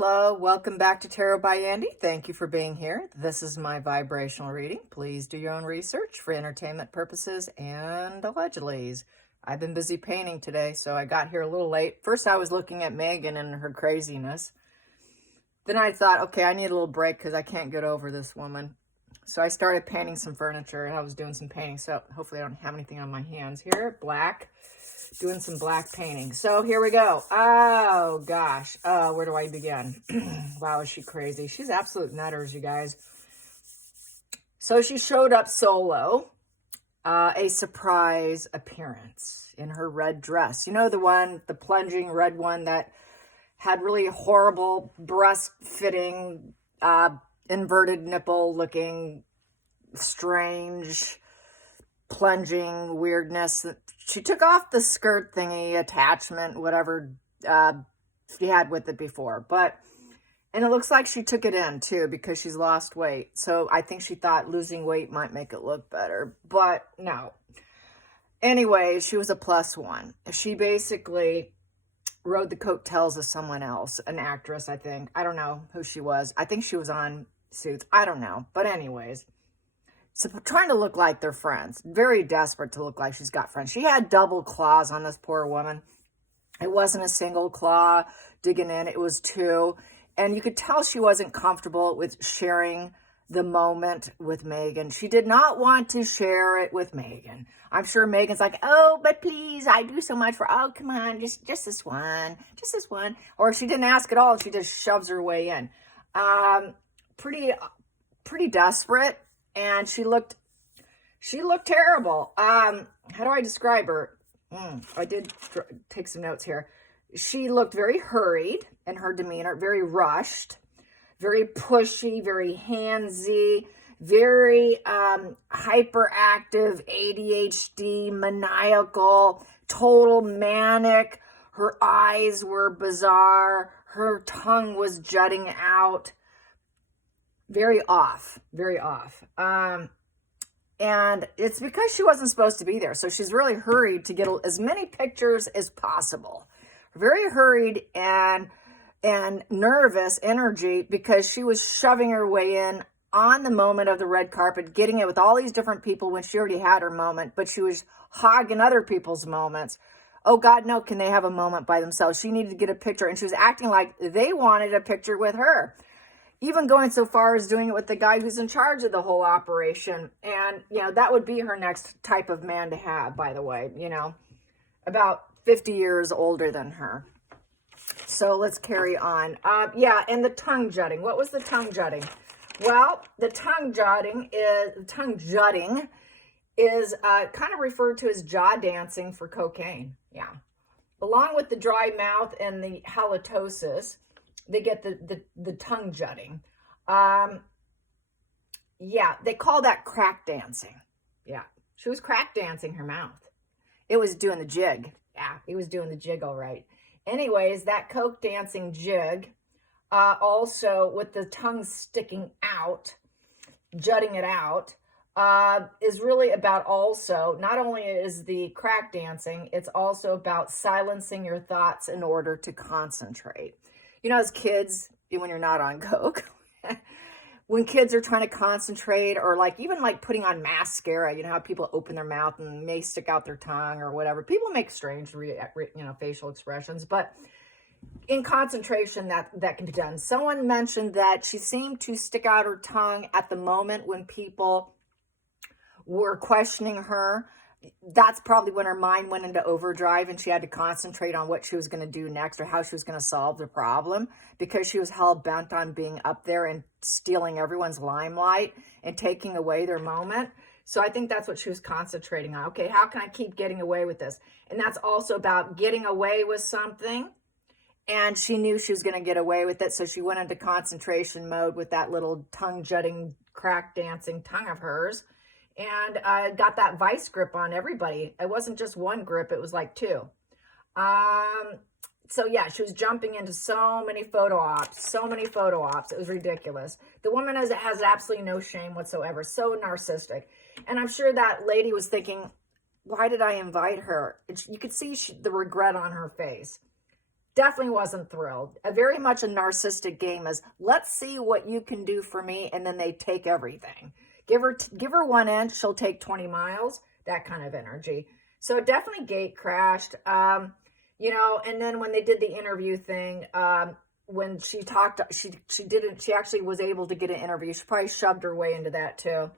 Hello, welcome back to Tarot by Andy. Thank you for being here. This is my vibrational reading. Please do your own research for entertainment purposes and allegedly. I've been busy painting today, so I got here a little late. First, I was looking at Meghan and her craziness. Then I thought, okay, I need a little break because I can't get over this woman. So I started painting some furniture, and I was doing some painting. So hopefully I don't have anything on my hands here. Black. Doing some black painting. So here we go. Oh, gosh. Where do I begin? Wow, is she crazy? She's absolute nutters, you guys. So she showed up solo. A surprise appearance in her red dress. You know, the plunging red one that had really horrible breast-fitting, inverted nipple-looking, strange, plunging weirdness. She took off the skirt thingy, attachment, whatever she had with it before. And it looks like she took it in, too, because she's lost weight. So I think she thought losing weight might make it look better. But no. Anyway, she was a +1. She basically rode the coattails of someone else, an actress, I think. I don't know who she was. I think she was on Suits. I don't know. But anyways. So trying to look like they're friends. Very desperate to look like she's got friends. She had double claws on this poor woman. It wasn't a single claw digging in. It was two. And you could tell she wasn't comfortable with sharing the moment with Meghan. She did not want to share it with Meghan. I'm sure Meghan's like, oh, but please, I do so much for, oh, come on, just this one. Just this one. Or if she didn't ask at all, she just shoves her way in. Pretty desperate. And she looked terrible. How do I describe her? I did take some notes here. She looked very hurried in her demeanor, very rushed, very pushy, very handsy, very hyperactive, ADHD, maniacal, total manic. Her eyes were bizarre. Her tongue was jutting out. Very off. And it's because she wasn't supposed to be there. So she's really hurried to get as many pictures as possible. Very hurried and nervous energy because she was shoving her way in on the moment of the red carpet, getting it with all these different people when she already had her moment, but she was hogging other people's moments. Oh, God, no, can they have a moment by themselves? She needed to get a picture, and she was acting like they wanted a picture with her. Even going so far as doing it with the guy who's in charge of the whole operation. And, that would be her next type of man to have, by the way, about 50 years older than her. So let's carry on. And the tongue jutting. What was the tongue jutting? Well, the tongue jutting is kind of referred to as jaw dancing for cocaine. Yeah. Along with the dry mouth and the halitosis, they get the tongue jutting. They call that crack dancing. Yeah, she was crack dancing her mouth. It was doing the jig. Yeah, it was doing the jig all right. Anyways, that coke dancing jig, also with the tongue sticking out, jutting it out, is really about also, not only is the crack dancing, it's also about silencing your thoughts in order to concentrate. As kids, when you're not on coke, when kids are trying to concentrate or even putting on mascara, how people open their mouth and may stick out their tongue or whatever. People make strange, facial expressions, but in concentration, that can be done. Someone mentioned that she seemed to stick out her tongue at the moment when people were questioning her. That's probably when her mind went into overdrive and she had to concentrate on what she was going to do next or how she was going to solve the problem because she was hell-bent on being up there and stealing everyone's limelight and taking away their moment. So I think that's what she was concentrating on. Okay, how can I keep getting away with this? And that's also about getting away with something. And she knew she was going to get away with it, so she went into concentration mode with that little tongue-jutting, crack-dancing tongue of hers. And got that vice grip on everybody. It wasn't just one grip, it was like two. So yeah, she was jumping into so many photo ops. It was ridiculous. The woman has absolutely no shame whatsoever. So narcissistic. And I'm sure that lady was thinking, why did I invite her? You could see the regret on her face. definitely wasn't thrilled. Very much a narcissistic game is, let's see what you can do for me, and then they take everything. Give her 1 inch, she'll take 20 miles, that kind of energy. So definitely gate crashed. You know, and then when they did the interview thing, when she talked, she actually was able to get an interview. She probably shoved her way into that too.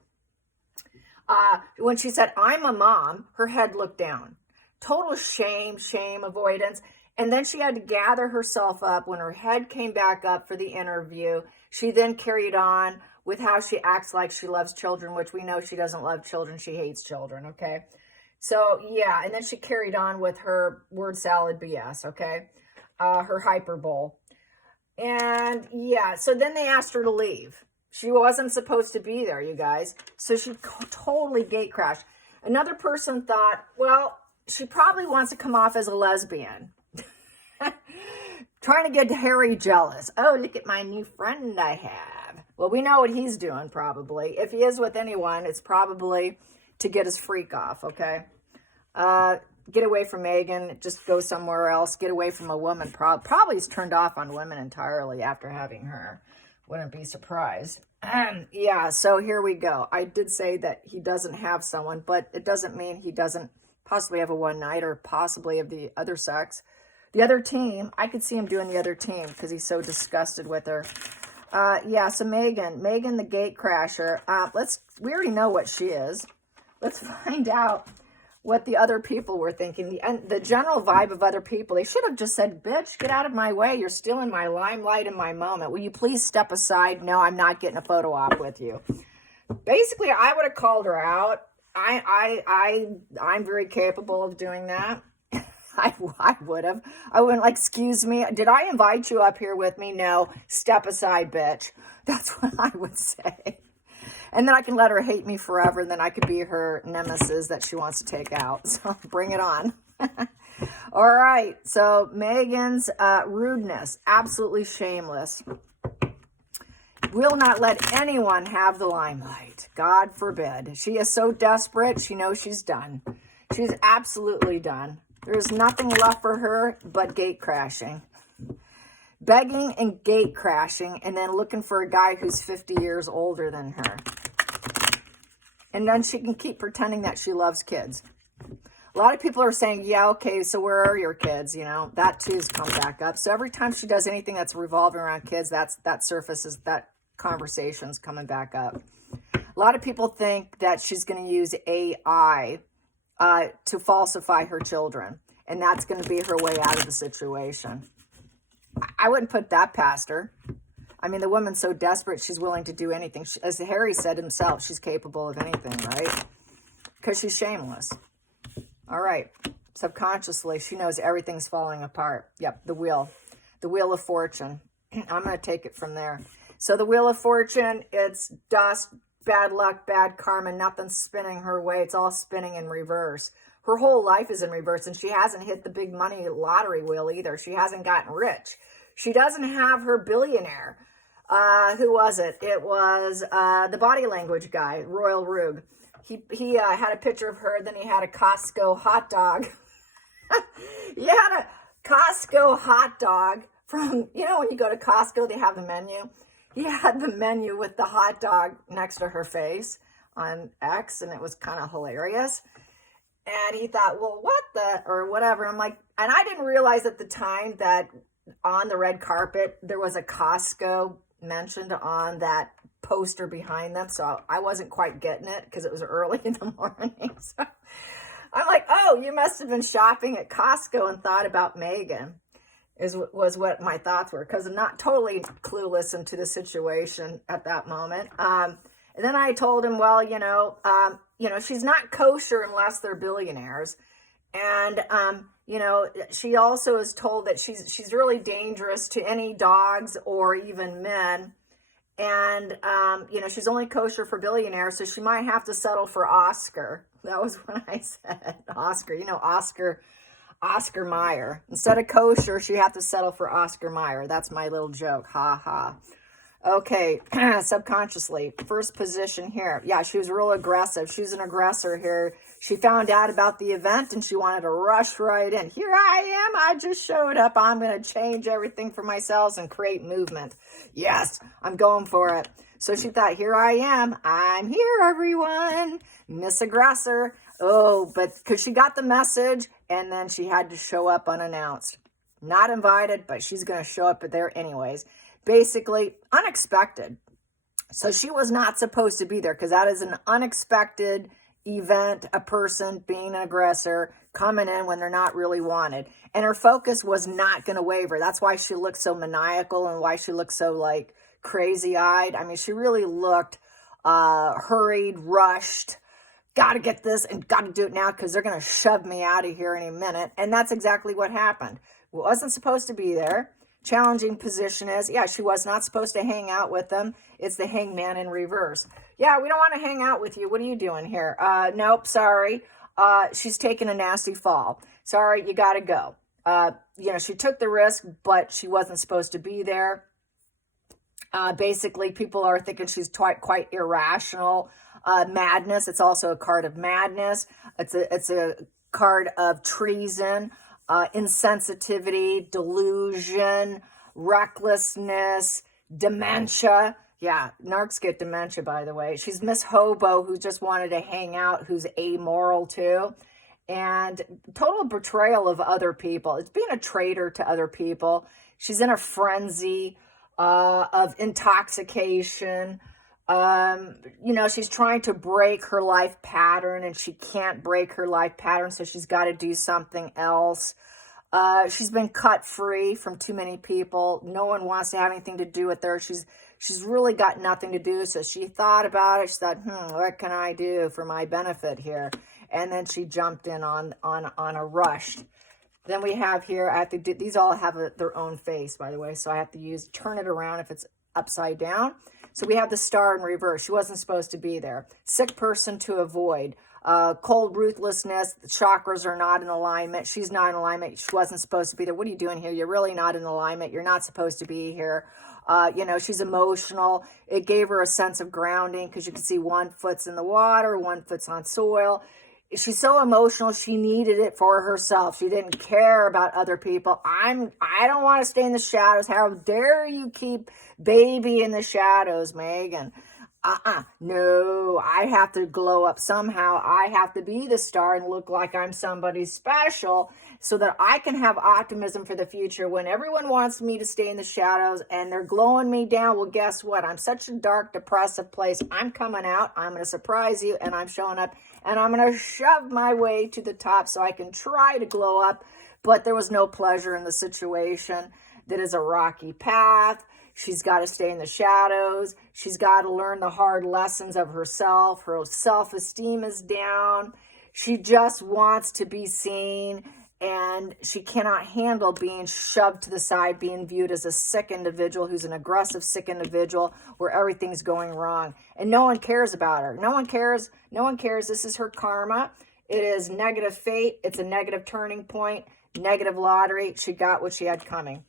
When she said, I'm a mom, her head looked down. Total shame avoidance. And then she had to gather herself up when her head came back up for the interview. She then carried on with how she acts like she loves children, which we know she doesn't love children. She hates children, okay? So, yeah, and then she carried on with her word salad BS, okay? Her hyperbole. And, yeah, so then they asked her to leave. She wasn't supposed to be there, you guys. So she totally gate crashed. Another person thought, well, she probably wants to come off as a lesbian. Trying to get Harry jealous. Oh, look at my new friend I have. Well, we know what he's doing probably. If he is with anyone, it's probably to get his freak off, okay? Get away from Meghan. Just go somewhere else. Get away from a woman. Probably is turned off on women entirely after having her. Wouldn't be surprised. Yeah, so here we go. I did say that he doesn't have someone, but it doesn't mean he doesn't possibly have a one night or possibly of the other sex. The other team, I could see him doing the other team because he's so disgusted with her. Yeah, so Meghan the gate crasher. We already know what she is. Let's find out what the other people were thinking. The general vibe of other people, they should have just said, bitch, get out of my way. You're still in my limelight in my moment. Will you please step aside? No, I'm not getting a photo op with you. Basically, I would have called her out. I'm very capable of doing that. I would have. I wouldn't like, excuse me, did I invite you up here with me? No, step aside, bitch. That's what I would say. And then I can let her hate me forever, and then I could be her nemesis that she wants to take out. So bring it on. All right, so Meghan's rudeness, absolutely shameless. Will not let anyone have the limelight. God forbid. She is so desperate, she knows she's done. She's absolutely done. There's nothing left for her but gate crashing. Begging and gate crashing, and then looking for a guy who's 50 years older than her. And then she can keep pretending that she loves kids. A lot of people are saying, yeah, okay, so where are your kids? You know, that too's come back up. So every time she does anything that's revolving around kids, that surfaces, that conversation's coming back up. A lot of people think that she's going to use AI to falsify her children. And that's going to be her way out of the situation. I wouldn't put that past her. I mean, the woman's so desperate, she's willing to do anything. As Harry said himself, she's capable of anything, right? Because she's shameless. All right. Subconsciously, she knows everything's falling apart. Yep, the wheel of fortune. I'm going to take it from there. So the wheel of fortune, it's dust, bad luck, bad karma, nothing's spinning her way. It's all spinning in reverse. Her whole life is in reverse, and she hasn't hit the big money lottery wheel either. She hasn't gotten rich. She doesn't have her billionaire. Who was it? It was the body language guy, Royal Rug. He had a picture of her, then he had a Costco hot dog. He had a Costco hot dog from, you know, when you go to Costco, they have the menu. He had the menu with the hot dog next to her face on X, and it was kind of hilarious. And he thought, well, what the, or whatever. I'm like, and I didn't realize at the time that on the red carpet, there was a Costco mentioned on that poster behind them. So I wasn't quite getting it because it was early in the morning. So I'm like, oh, you must have been shopping at Costco and thought about Meghan, was what my thoughts were, because I'm not totally clueless into the situation at that moment. And then I told him, well, you know, she's not kosher unless they're billionaires. And, you know, she also is told that she's really dangerous to any dogs or even men. And, you know, she's only kosher for billionaires, so she might have to settle for Oscar. That was what I said. Oscar, you know, Oscar Mayer. Instead of kosher, she had to settle for Oscar Mayer. That's my little joke. Ha ha. Okay, subconsciously, first position here. Yeah, she was real aggressive. She's an aggressor here. She found out about the event and she wanted to rush right in. Here I am. I just showed up. I'm going to change everything for myself and create movement. Yes, I'm going for it. So she thought, here I am. I'm here, everyone. Miss Aggressor. Oh, but because she got the message and then she had to show up unannounced. Not invited, but she's going to show up there anyways. Basically, unexpected. So she was not supposed to be there because that is an unexpected event, a person being an aggressor, coming in when they're not really wanted. And her focus was not going to waver. That's why she looked so maniacal and why she looked so like crazy-eyed. I mean, she really looked hurried, rushed, got to get this and got to do it now because they're going to shove me out of here in a minute. And that's exactly what happened. Wasn't supposed to be there. Challenging position is, yeah, she was not supposed to hang out with them. It's the hangman in reverse. Yeah, we don't want to hang out with you. What are you doing here? Nope, sorry. She's taking a nasty fall. Sorry, you got to go. She took the risk, but she wasn't supposed to be there. Basically, people are thinking she's quite irrational. Madness. It's also a card of madness. It's a card of treason. Insensitivity, delusion, recklessness, dementia. Yeah, narcs get dementia, by the way. She's Miss Hobo who just wanted to hang out, who's amoral too. And total betrayal of other people. It's being a traitor to other people. She's in a frenzy of intoxication. She's trying to break her life pattern and she can't break her life pattern, so she's got to do something else. She's been cut free from too many people. No one wants to have anything to do with her. She's really got nothing to do, so she thought about it. She thought, what can I do for my benefit here? And then she jumped in on a rush. Then we have here, I have to do, these all have their own face, by the way, so I have to turn it around if it's upside down. So we have the star in reverse. She wasn't supposed to be there. Sick person to avoid. Cold ruthlessness. The chakras are not in alignment. She's not in alignment. She wasn't supposed to be there. What are you doing here? You're really not in alignment. You're not supposed to be here. She's emotional. It gave her a sense of grounding because you can see one foot's in the water, one foot's on soil. She's so emotional. She needed it for herself. She didn't care about other people. I don't want to stay in the shadows. How dare you keep baby in the shadows, Meghan? No, I have to glow up somehow. I have to be the star and look like I'm somebody special so that I can have optimism for the future when everyone wants me to stay in the shadows and they're glowing me down. Well, guess what? I'm such a dark, depressive place. I'm coming out. I'm going to surprise you and I'm showing up and I'm going to shove my way to the top so I can try to glow up. But there was no pleasure in the situation. That is a rocky path. She's got to stay in the shadows. She's got to learn the hard lessons of herself. Her self-esteem is down. She just wants to be seen, and she cannot handle being shoved to the side, being viewed as a sick individual who's an aggressive, sick individual where everything's going wrong. And no one cares about her. No one cares. No one cares. This is her karma. It is negative fate. It's a negative turning point, negative lottery. She got what she had coming.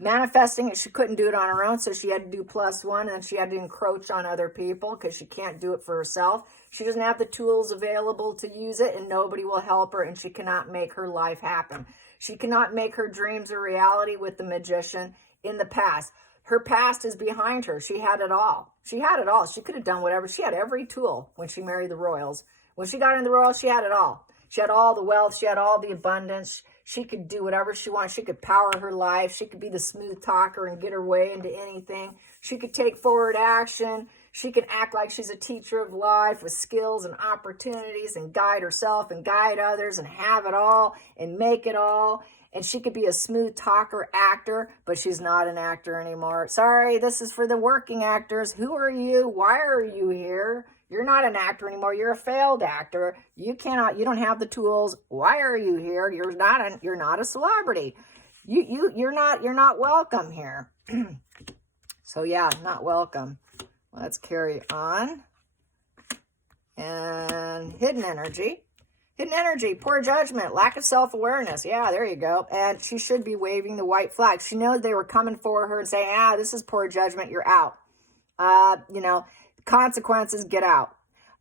Manifesting it, she couldn't do it on her own, so she had to do +1, and she had to encroach on other people because she can't do it for herself. She doesn't have the tools available to use it, and nobody will help her, and she cannot make her life happen. She cannot make her dreams a reality with the magician in the past. Her past is behind her. She had it all. She had it all. She could have done whatever. She had every tool when she married the royals. When she got in the royals, she had it all. She had all the wealth. She had all the abundance. She could do whatever she wanted. She could power her life. She could be the smooth talker and get her way into anything. She could take forward action. She could act like she's a teacher of life with skills and opportunities and guide herself and guide others and have it all and make it all. And she could be a smooth talker, actor, but she's not an actor anymore. Sorry, this is for the working actors. Who are you? Why are you here? You're not an actor anymore. You're a failed actor. You don't have the tools. Why are you here? You're not a celebrity. You're not welcome here. So yeah, not welcome. Let's carry on. And hidden energy. Hidden energy, poor judgment, lack of self-awareness. Yeah, there you go. And she should be waving the white flag. She knows they were coming for her and saying, this is poor judgment. You're out. Consequences, get out.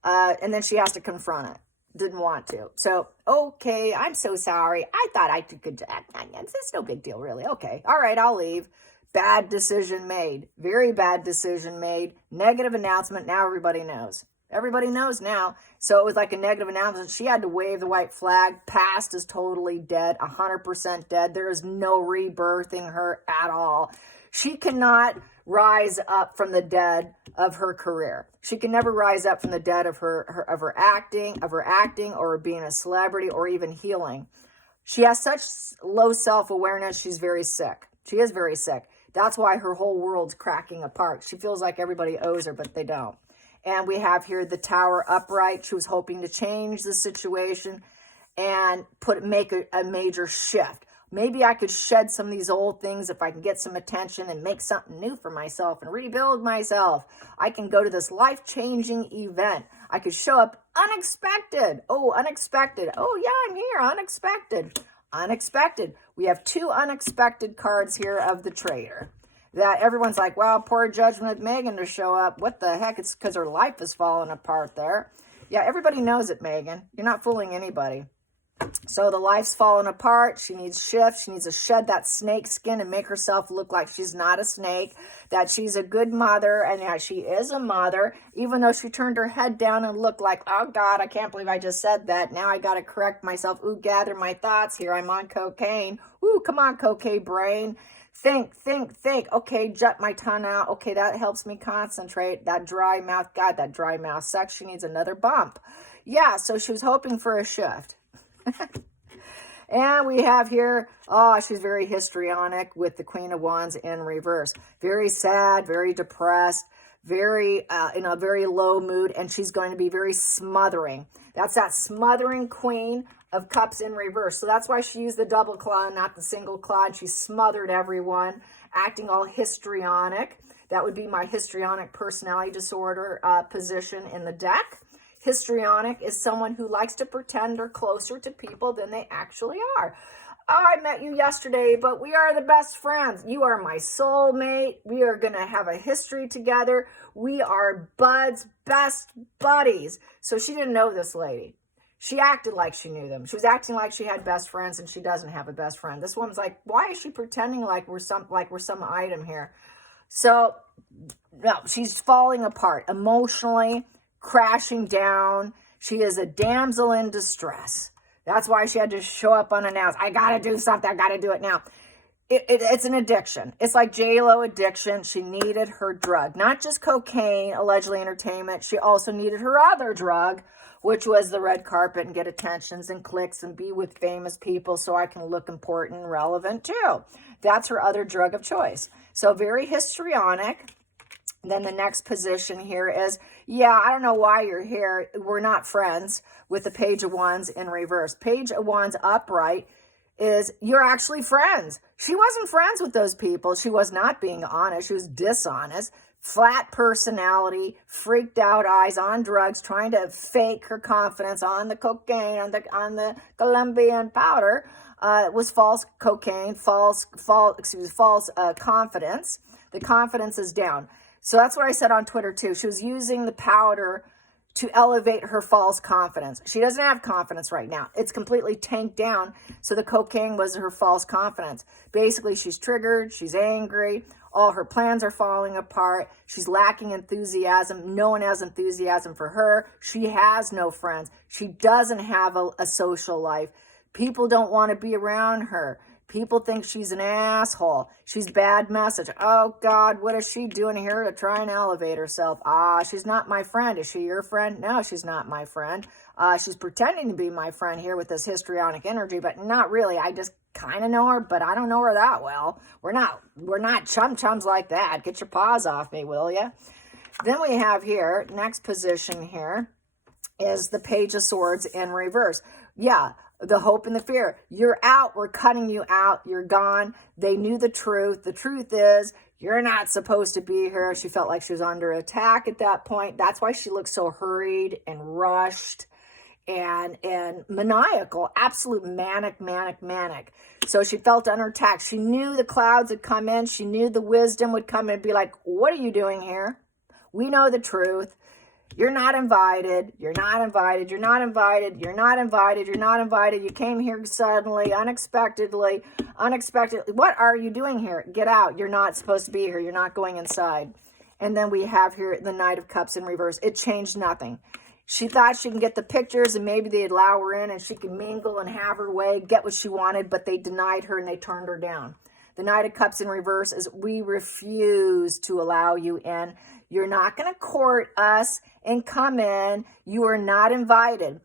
And then she has to confront it. Didn't want to. So, okay, I'm so sorry. I thought I could, it's no big deal, really. Okay, all right, I'll leave. Bad decision made. Very bad decision made. Negative announcement. Now everybody knows. Everybody knows now. So it was like a negative announcement. She had to wave the white flag. Past is totally dead, 100% dead. There is no rebirthing her at all. She cannot rise up from the dead of her career. She can never rise up from the dead of her acting, or being a celebrity, or even healing. She has such low self-awareness. She's very sick. She is very sick. That's why her whole world's cracking apart. She feels like everybody owes her, but they don't. And we have here the Tower upright. She was hoping to change the situation and make a major shift. Maybe I could shed some of these old things if I can get some attention and make something new for myself and rebuild myself. I can go to this life-changing event. I could show up unexpected. Oh, unexpected. Oh, yeah, I'm here. Unexpected. Unexpected. We have 2 unexpected cards here of the traitor. That everyone's like, wow, poor judgment with Meghan to show up. What the heck? It's because her life is falling apart there. Yeah, everybody knows it, Meghan. You're not fooling anybody. So the life's falling apart. She needs shift. She needs to shed that snake skin and make herself look like she's not a snake, that she's a good mother, and yeah, she is a mother, even though she turned her head down and looked like, oh God, I can't believe I just said that. Now I got to correct myself. Ooh, gather my thoughts here. I'm on cocaine. Ooh, come on, cocaine brain. Think. Okay, jut my tongue out. Okay, that helps me concentrate. That dry mouth, God, that dry mouth sucks. She needs another bump. Yeah, so she was hoping for a shift. And we have here, she's very histrionic with the Queen of Wands in reverse. Very sad, very depressed, very, in a very low mood, and she's going to be very smothering. That's that smothering Queen of Cups in reverse. So that's why she used the double claw, not the single claw. And she smothered everyone, acting all histrionic. That would be my histrionic personality disorder position in the deck. Histrionic is someone who likes to pretend they're closer to people than they actually are. Oh, I met you yesterday, but we are the best friends. You are my soulmate. We are going to have a history together. We are buds, best buddies. So she didn't know this lady. She acted like she knew them. She was acting like she had best friends, and she doesn't have a best friend. This woman's like, why is she pretending like we're some item here? So, no, she's falling apart emotionally, crashing down. She is a damsel in distress. That's why she had to show up unannounced. I got to do something. I got to do it now. It's an addiction. It's like J-Lo addiction. She needed her drug. Not just cocaine, allegedly entertainment. She also needed her other drug, which was the red carpet and get attentions and clicks and be with famous people so I can look important and relevant too. That's her other drug of choice. So very histrionic. Then the next position here is, yeah, I don't know why you're here. We're not friends, with the Page of Wands in reverse. Page of Wands upright is you're actually friends. She wasn't friends with those people. She was not being honest. She was dishonest. Flat personality, freaked out eyes, on drugs, trying to fake her confidence on the cocaine, on the Colombian powder. It was false cocaine, false confidence. The confidence is down. So that's what I said on Twitter too. She was using the powder to elevate her false confidence. She doesn't have confidence right now. It's completely tanked down. So the cocaine was her false confidence. Basically, she's triggered. She's angry. All her plans are falling apart. She's lacking enthusiasm. No one has enthusiasm for her. She has no friends. She doesn't have a social life. People don't want to be around her. People think she's an asshole. She's bad message. Oh, God, what is she doing here to try and elevate herself? She's not my friend. Is she your friend? No, she's not my friend. She's pretending to be my friend here with this histrionic energy, but not really. I just kind of know her, but I don't know her that well. We're not chum-chums like that. Get your paws off me, will ya? Then we have here, next position here, is the Page of Swords in reverse. Yeah, the hope and the fear. You're out. We're cutting you out. You're gone. They knew the truth. The truth is you're not supposed to be here. She felt like she was under attack at that point. That's why she looked so hurried and rushed and maniacal, absolute manic. So she felt under attack. She knew the clouds had come in. She knew the wisdom would come in and be like, what are you doing here? We know the truth. You're not invited. You're not invited. You're not invited. You're not invited. You're not invited. You came here suddenly, unexpectedly. What are you doing here? Get out. You're not supposed to be here. You're not going inside. And then we have here the Knight of Cups in reverse. It changed nothing. She thought she can get the pictures and maybe they'd allow her in and she could mingle and have her way, get what she wanted, but they denied her and they turned her down. The Knight of Cups in reverse is, we refuse to allow you in. You're not going to court us and come in. You are not invited.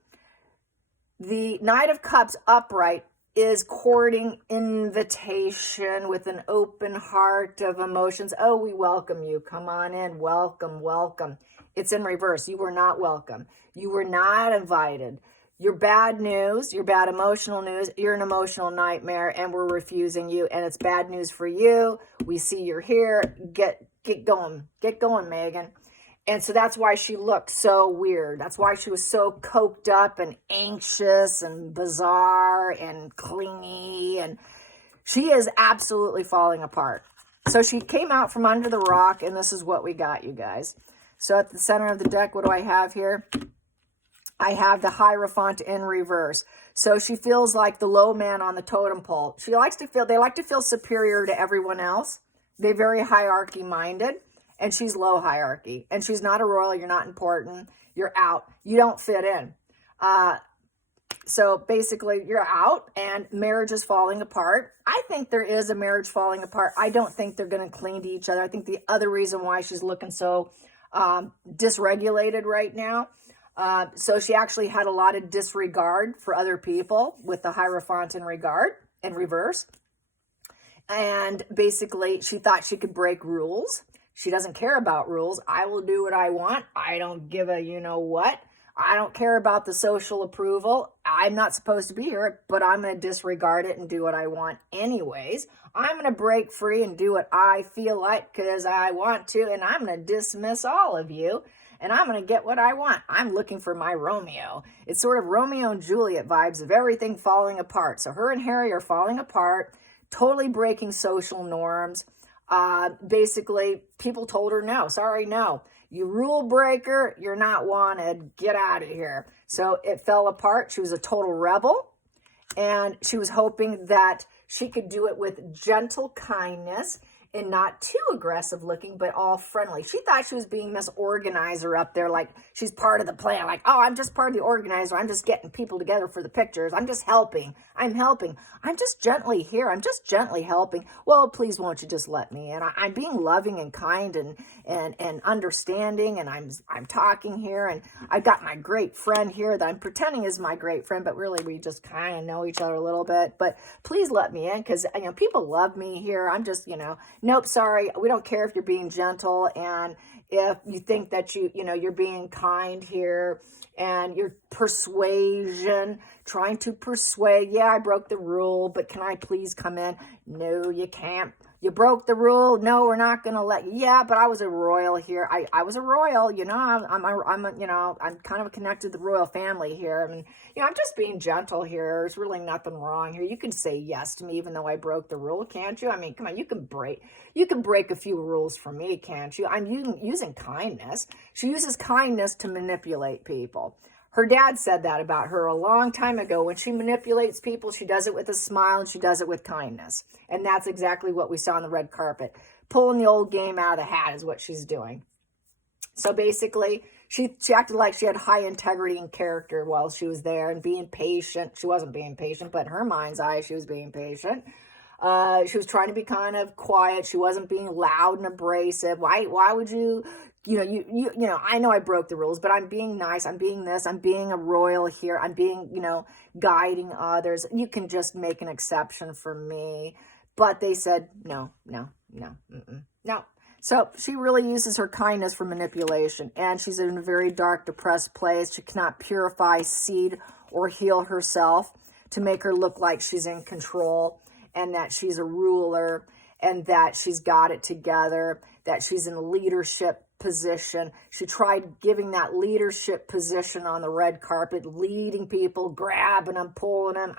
The Knight of Cups upright is courting invitation with an open heart of emotions. Oh, we welcome you. Come on in. Welcome, welcome. It's in reverse. You were not welcome. You were not invited. Your bad news, your bad emotional news, you're an emotional nightmare and we're refusing you and it's bad news for you. We see you're here. Get going. Get going, Meghan. And so that's why she looked so weird. That's why she was so coked up and anxious and bizarre and clingy. And she is absolutely falling apart. So she came out from under the rock, and this is what we got, you guys. So at the center of the deck, what do I have here? I have the Hierophant in reverse. So she feels like the low man on the totem pole. They like to feel superior to everyone else. They're very hierarchy minded. And she's low hierarchy. And she's not a royal. You're not important. You're out. You don't fit in. So basically, you're out and marriage is falling apart. I think there is a marriage falling apart. I don't think they're going to cling to each other. I think the other reason why she's looking so dysregulated right now. So she actually had a lot of disregard for other people with the Hierophant in reverse. And basically, she thought she could break rules. She doesn't care about rules. I will do what I want. I don't give a you-know-what. I don't care about the social approval. I'm not supposed to be here, but I'm going to disregard it and do what I want anyways. I'm going to break free and do what I feel like because I want to, and I'm going to dismiss all of you, and I'm going to get what I want. I'm looking for my Romeo. It's sort of Romeo and Juliet vibes of everything falling apart. So her and Harry are falling apart, totally breaking social norms. Basically, people told her, no, sorry, no. You rule breaker, you're not wanted. Get out of here. So it fell apart. She was a total rebel. And she was hoping that she could do it with gentle kindness and not too aggressive looking, but all friendly. She thought she was being Miss Organizer up there, like she's part of the plan. Like, oh, I'm just part of the organizer. I'm just getting people together for the pictures. I'm just helping. I'm helping. I'm just gently here. I'm just gently helping. Well, please won't you just let me in? I'm being loving and kind and understanding, and I'm talking here, and I've got my great friend here that I'm pretending is my great friend, but really we just kind of know each other a little bit. But please let me in because people love me here. I'm just nope, sorry, we don't care if you're being gentle and if you think that you're being kind here and your persuasion, trying to persuade, yeah, I broke the rule, but can I please come in? No, you can't. You broke the rule. No, we're not going to let you. Yeah, but I was a royal here. I was a royal, I'm kind of connected to the royal family here. I mean, I'm just being gentle here. There's really nothing wrong here. You can say yes to me even though I broke the rule, can't you? I mean, come on, you can break a few rules for me, can't you? I'm using kindness. She uses kindness to manipulate people. Her dad said that about her a long time ago. When she manipulates people, she does it with a smile and she does it with kindness. And that's exactly what we saw on the red carpet. Pulling the old game out of the hat is what she's doing. So basically, she acted like she had high integrity and character while she was there and being patient. She wasn't being patient, but in her mind's eye, she was being patient. She was trying to be kind of quiet. She wasn't being loud and abrasive. Why would you... I know I broke the rules, but I'm being nice. I'm being this. I'm being a royal here. I'm being, guiding others. You can just make an exception for me. But they said, no. So she really uses her kindness for manipulation. And she's in a very dark, depressed place. She cannot purify, seed, or heal herself to make her look like she's in control and that she's a ruler and that she's got it together, that she's in a leadership position. She tried giving that leadership position on the red carpet, leading people, grabbing them, pulling them,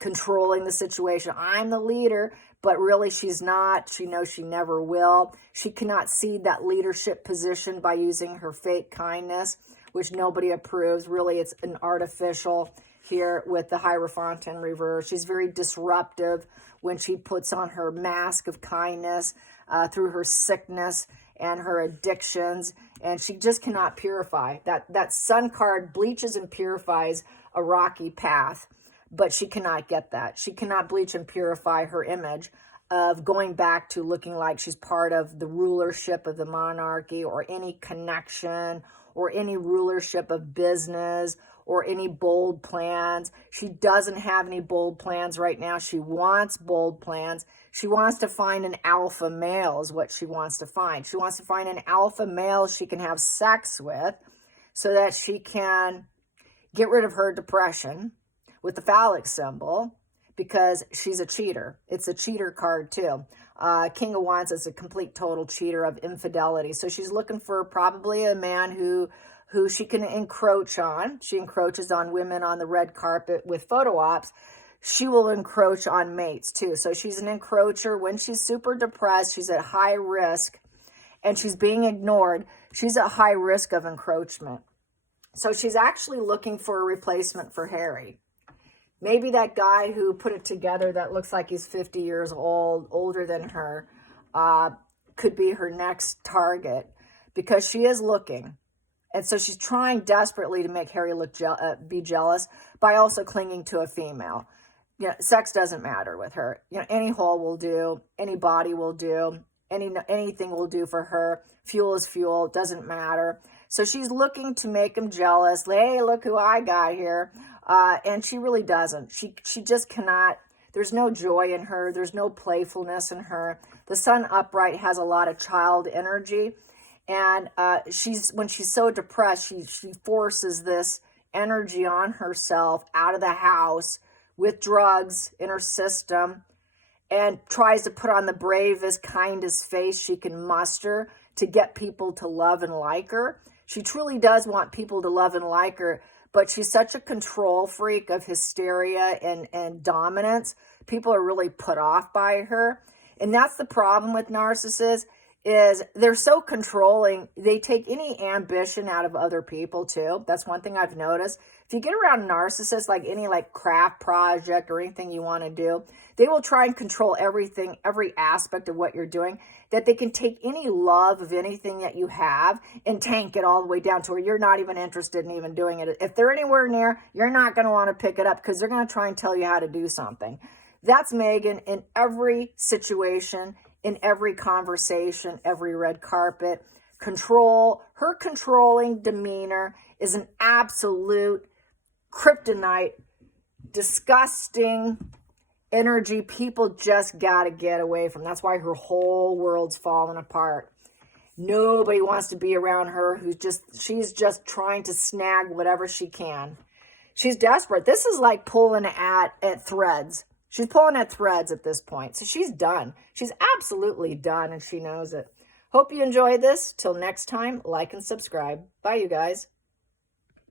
controlling the situation. I'm the leader, but really she's not. She knows she never will. She cannot cede that leadership position by using her fake kindness, which nobody approves. Really, it's an artificial here with the Hierophant in reverse. She's very disruptive when she puts on her mask of kindness through her sickness and her addictions, and she just cannot purify. That sun card bleaches and purifies a rocky path, but she cannot get that. She cannot bleach and purify her image of going back to looking like she's part of the rulership of the monarchy or any connection or any rulership of business or any bold plans. She doesn't have any bold plans right now. She wants bold plans. She wants to find an alpha male is what she wants to find. She wants to find an alpha male she can have sex with so that she can get rid of her depression with the phallic symbol, because she's a cheater. It's a cheater card too. King of Wands is a complete total cheater of infidelity. So she's looking for probably a man who she can encroach on. She encroaches on women on the red carpet with photo ops. She will encroach on mates too. So she's an encroacher. When she's super depressed, she's at high risk and she's being ignored. She's at high risk of encroachment. So she's actually looking for a replacement for Harry. Maybe that guy who put it together that looks like he's 50 years old, older than her, could be her next target, because she is looking. And so she's trying desperately to make Harry be jealous by also clinging to a female. You know, sex doesn't matter with her. You know, any hole will do, any body will do, anything will do for her. Fuel is fuel, doesn't matter. So she's looking to make him jealous. Hey, look who I got here. And she really doesn't. She just cannot. There's no joy in her. There's no playfulness in her. The sun upright has a lot of child energy. And when she's so depressed, she forces this energy on herself out of the house with drugs in her system and tries to put on the bravest, kindest face she can muster to get people to love and like her. She truly does want people to love and like her, but she's such a control freak of hysteria and dominance. People are really put off by her. And that's the problem with narcissists, is they're so controlling. They take any ambition out of other people too. That's one thing I've noticed. If you get around narcissists, like any craft project or anything you want to do, they will try and control everything, every aspect of what you're doing, that they can take any love of anything that you have and tank it all the way down to where you're not even interested in even doing it. If they're anywhere near, you're not going to want to pick it up because they're going to try and tell you how to do something. That's Meghan in every situation, in every conversation, every red carpet. Control, her controlling demeanor is an absolute kryptonite, disgusting energy people just got to get away from. That's why her whole world's falling apart. Nobody wants to be around her. She's just trying to snag whatever she can. She's desperate. This is like pulling at threads. She's pulling at threads at this point. So she's done. She's absolutely done, and she knows it. Hope you enjoyed this. Till next time, like and subscribe. Bye, you guys.